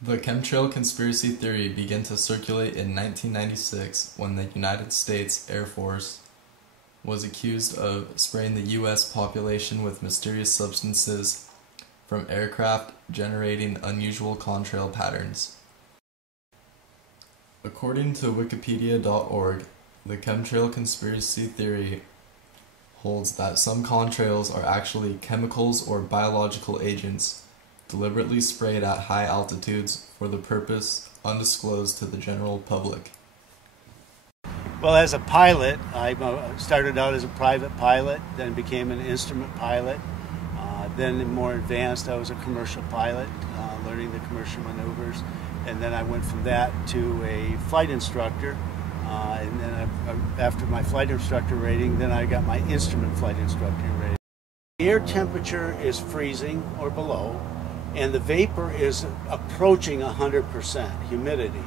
The chemtrail conspiracy theory began to circulate in 1996 when the United States Air Force was accused of spraying the U.S. population with mysterious substances from aircraft generating unusual contrail patterns. According to Wikipedia.org, the chemtrail conspiracy theory holds that some contrails are actually chemicals or biological agents deliberately sprayed at high altitudes for the purpose undisclosed to the general public. Well, as a pilot, I started out as a private pilot, then became an instrument pilot. Then more advanced, I was a commercial pilot, learning the commercial maneuvers. And then I went from that to a flight instructor. And then after my flight instructor rating, then I got my instrument flight instructor rating. The air temperature is freezing or below, and the vapor is approaching 100% humidity.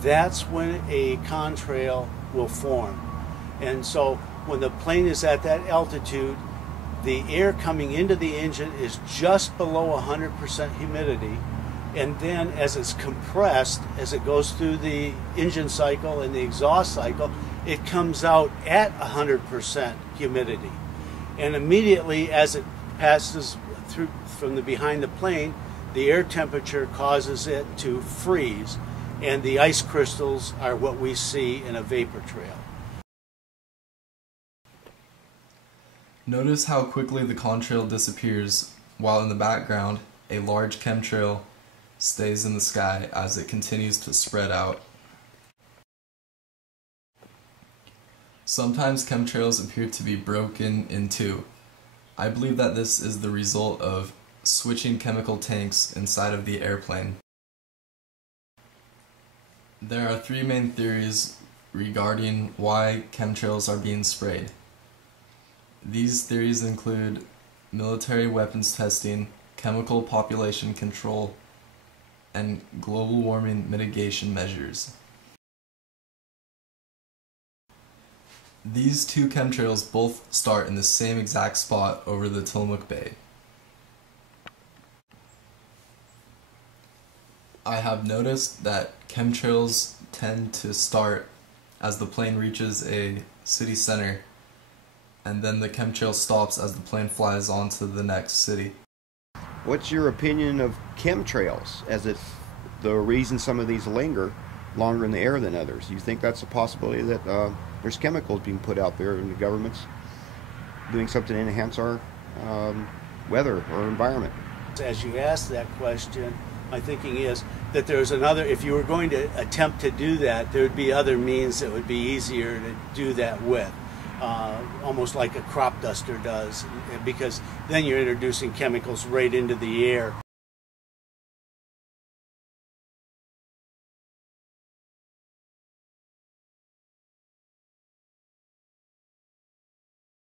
That's when a contrail will form. And so when the plane is at that altitude, the air coming into the engine is just below 100% humidity, and then as it's compressed, as it goes through the engine cycle and the exhaust cycle, it comes out at 100% humidity. And immediately as it passes through from the behind the plane, the air temperature causes it to freeze, and the ice crystals are what we see in a vapor trail. Notice how quickly the contrail disappears, while in the background, a large chemtrail stays in the sky as it continues to spread out. Sometimes chemtrails appear to be broken in two. I believe that this is the result of switching chemical tanks inside of the airplane. There are three main theories regarding why chemtrails are being sprayed. These theories include military weapons testing, chemical population control, and global warming mitigation measures. These two chemtrails both start in the same exact spot over the Tillamook Bay. I have noticed that chemtrails tend to start as the plane reaches a city center, and then the chemtrail stops as the plane flies on to the next city. What's your opinion of chemtrails as if the reason some of these linger longer in the air than others? You think that's a possibility that there's chemicals being put out there and the government's doing something to enhance our weather or environment? As you ask that question, my thinking is that there's another, if you were going to attempt to do that, there would be other means that would be easier to do that with. Almost like a crop duster does, because then you're introducing chemicals right into the air.